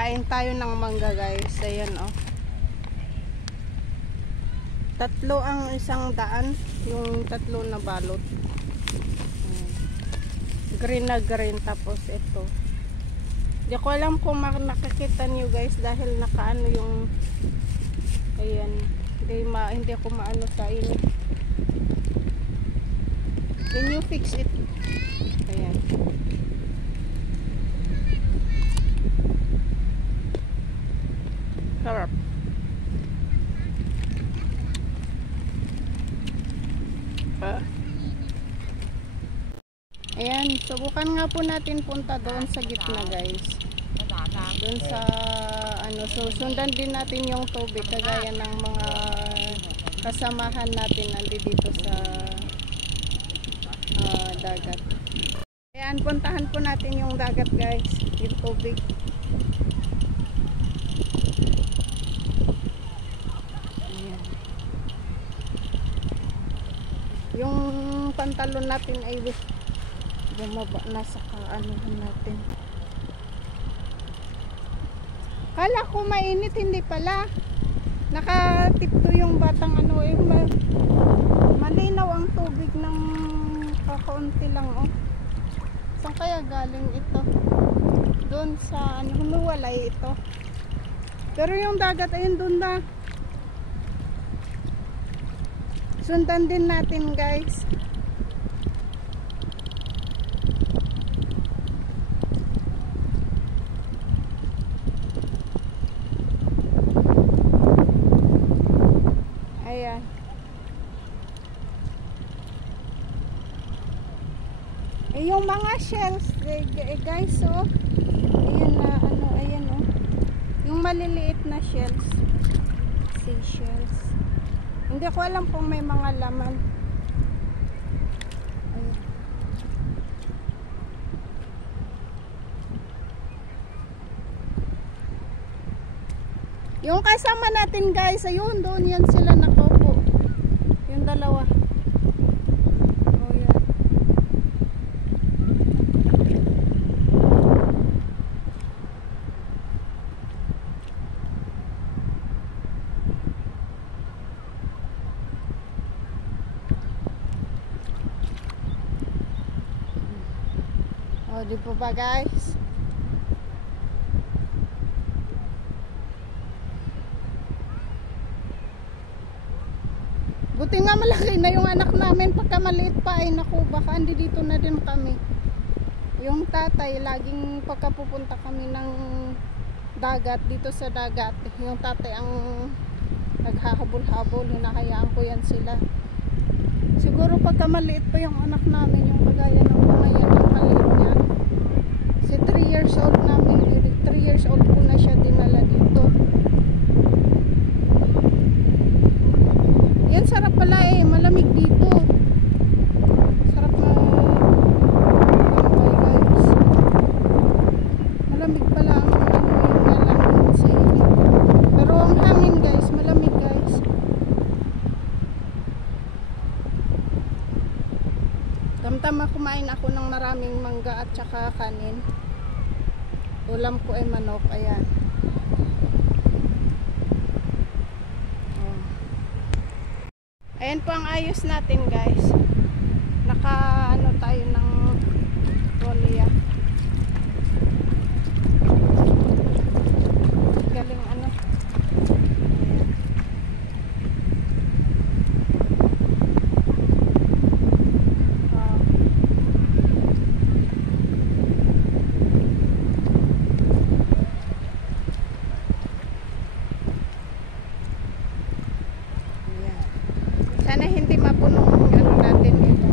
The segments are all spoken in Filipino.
Kain tayo ng mangga guys. Ayan oh. 3 ang isang daan. Yung 3 na balot. Green na green. Tapos ito. Hindi ko alam kung nakakita niyo guys. Dahil nakaano yung ayan. Hindi ako maano sa inyo. Can you fix it? Ayan. Sarap. Ayan, subukan nga po natin punta doon sa gitna guys. Doon sa ano, susundan din natin yung tubig kagaya ng mga kasamahan natin nandito sa dagat. Ayan, puntahan po natin yung dagat guys, yung tubig. Ayan. Yung pantalon natin ay bumaba na sa kaanuhan natin. Kala ko mainit, hindi pala. Nakatipto yung batang ano eh. Malinaw ang tubig ng kakaunti lang oh. Saan kaya galing ito? Doon sa ano, humiwalay ito. Pero yung dagat ayun doon na. Sundan din natin guys. Ayan. Eh, yung mga shells guys oh. Ayan na ano, ayan oh. Yung maliliit na shells. Seashells. Hindi ko alam kung may mga laman. Ayan. Yung kasama natin guys, ayun doon yan sila nakaupo. Yung dalawa. Oh yan. Oh, di po ba guys? Buti nga malaki na yung anak namin. Pagka maliit pa ay naku, baka andi dito na din kami. Yung tatay, laging pagkapupunta kami ng dagat, dito sa dagat, yung tatay ang naghahabol-habol, hinahayaan ko yan sila. Siguro pagka maliit pa yung anak namin, yung kagaya ng mga yan, ang maliit niya. Si 3 years old namin, 3 years old po na siya dinala dito. Yan, sarap pala eh, malamig dito. Sarap na tambay guys. Malamig pala ang ano yung nalang sa inyo. Pero ang hangin guys, malamig guys. Tamtama kumain ako ng maraming mangga at saka kanin. Ulam ko ay manok, ayan. Ayan po ang ayos natin guys. Naka ano tayo ng rolya. Galing ano. Sana hindi mapuno yung ano natin dito.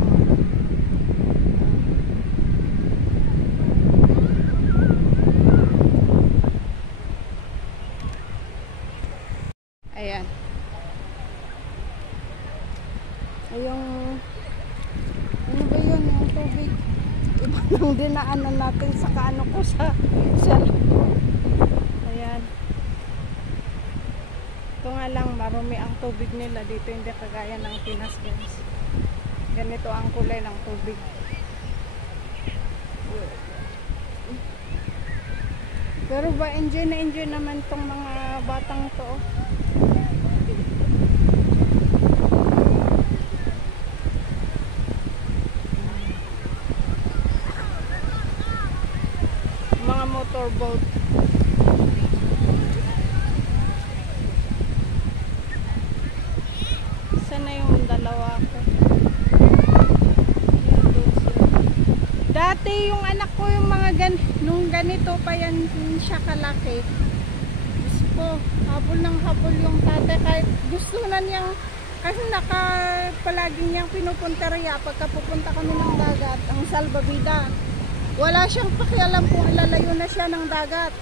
Ayan. Yung ano ba yun? Yung tubig. Iba nang dinaanan natin sa kaano ko sa ayan. Ito nga lang, marumi ang tubig nila dito, hindi kagaya ng Pinas guys. Ganito ang kulay ng tubig. Pero ba enjoy na enjoy naman tong mga batang to. Oh. Mga motorboat. Sana yung dalawa ko. Dati yung anak ko yung mga nung ganito pa yan siya kalaki. Diyos ko, habol ng habol yung tatay kahit gusto na niyang kasi palagi niyang pinupunta riya pagka pupunta kami ng dagat ang salbabida. Wala siyang pakialam kung ilalayo na siya ng dagat.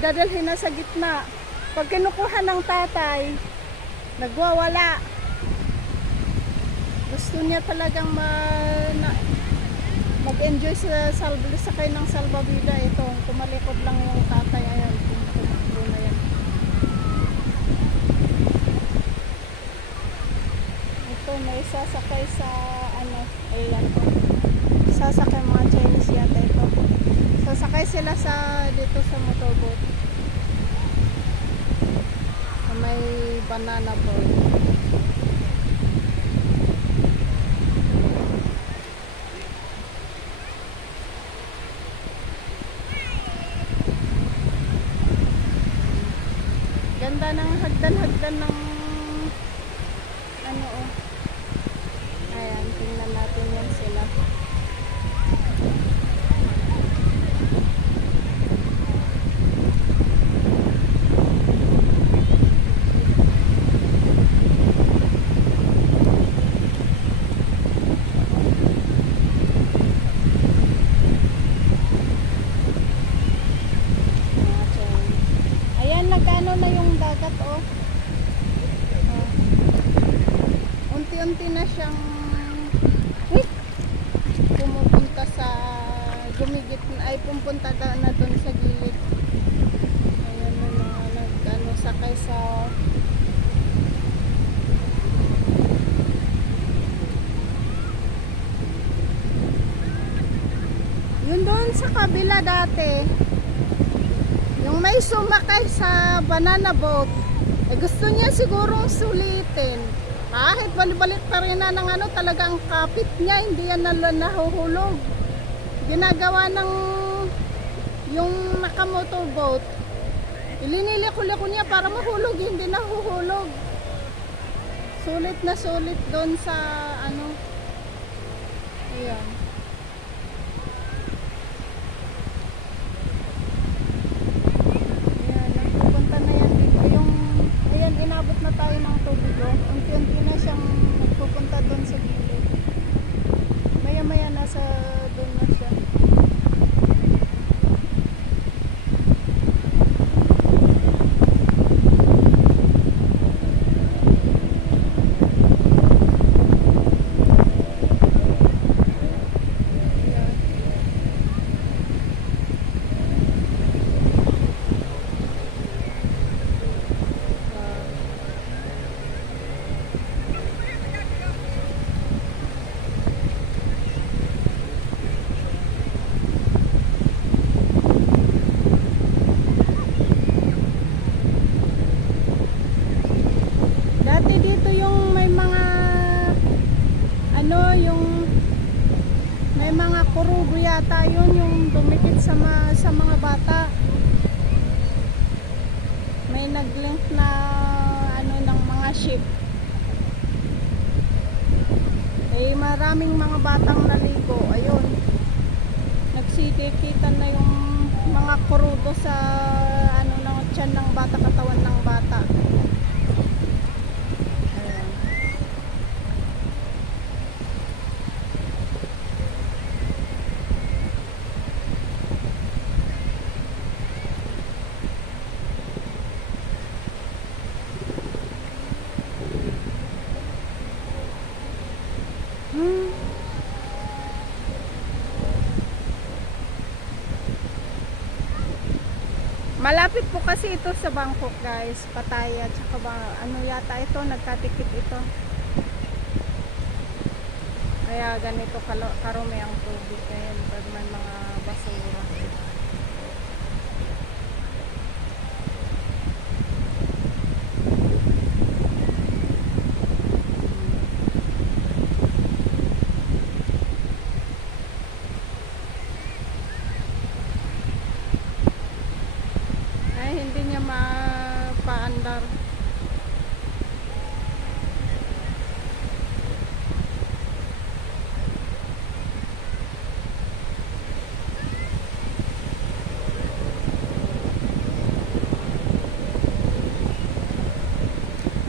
Idadalhin na sa gitna. Pag kinukuha ng tatay, nagwawala. Gusto niya talagang mag-enjoy sa sakay ng salbabida. Ito, tumalikod lang yung tatay. Ayan, tumakbo na yan. Ito, may sasakay sa ano, ayan po. Sasakay mga Chinese yata ito. Sasakay sila dito sa motorboat. May banana boat. Ganda ng hagdan-hagdan ng ano oh. Ayan, tingnan natin yan sila. Nagano na yung dagat oh. Unti-unti na siyang pumupunta sa gumigit ay pupunta na doon sa gilid. Ayan na nagano sakay sa yun doon sa kabila dati. Yung may sumakay sa banana boat, eh gusto niya sigurong sulitin. Kahit balik pa rin na ng ano, talagang kapit niya, hindi yan nahuhulog. Ginagawa ng yung nakamotorboat, iliniliko-liko niya para mahulog, hindi nahuhulog. Sulit na sulit doon sa ano. Ayan. Inabot na tayo ng tubig oh. Unti-unti na siyang nagpupunta doon sa gilid. Maya-maya nasa doon na siya. Dito yung may mga ano yung may mga kurubo yata yun yung dumikit sa mga bata. May naglink na ano ng mga ship. Eh maraming mga batang naligo. Ayun. Nagsikikita na yung mga kurubo sa ano ng tiyan ng bata, katawan ng bata. Malapit po kasi ito sa Bangkok guys, Pattaya, tsaka ano yata ito, nagkatikip ito. Kaya ganito karumi ang tubig, kaya pag may mga basura. mapaandar.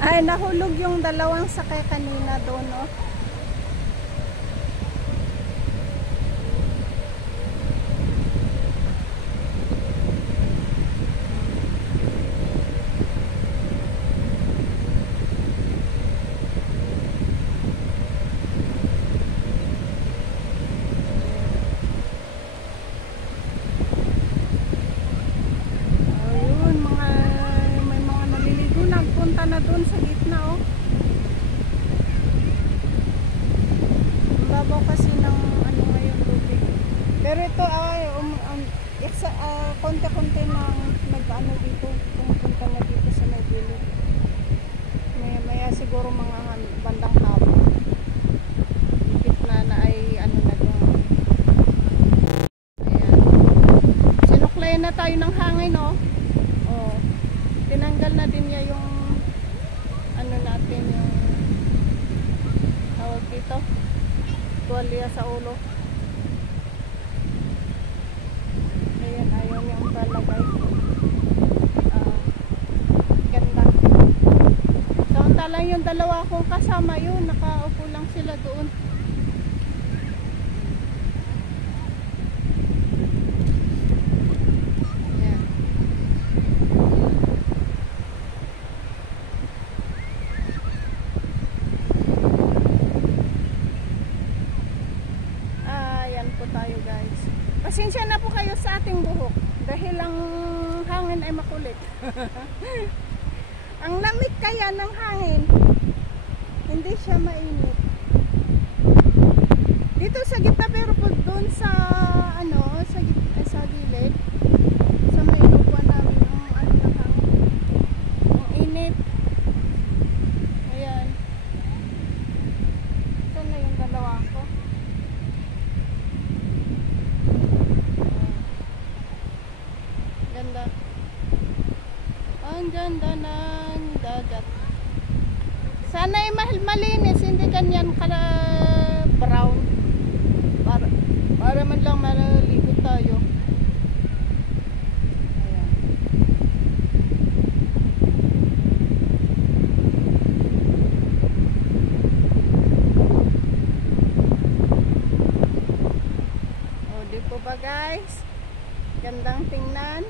Ay, nahulog yung dalawang sakay kanina doon, no? Punta na doon sa gitna, oh. Babaw kasi ng ano ngayon tubig. Pero ito ay konti-konti nang nag-ano dito, pumunta na dito sa may gilid. Maya siguro mga bandang hapon. Gitna na ay ano na doon. Ayan. Sinuklayan na tayo ng hangin, oh. Oh. Tinanggal na din niya yung ano natin, yung tawag dito, tuwalya sa ulo. Ayan, ayaw niyang palagay. Ganda. Taon-talang yung dalawa kong kasama yun, nakaupo lang sila doon. Tayo guys, pasensya na po kayo sa ating buhok dahil ang hangin ay makulit. Ang lamig kaya ng hangin, hindi siya mainit dito sa gitna, pero pag doon sa ano sa gilid sa may inupuan namin, ang ano ng hangin, ang init. Ayan, ito na yung dalawa ko. Ang ganda ng dagat. Sana ay malinis, hindi ganyan brown. Para man lang maliligo tayo. Ayan. O, di po ba guys? Gandang tingnan.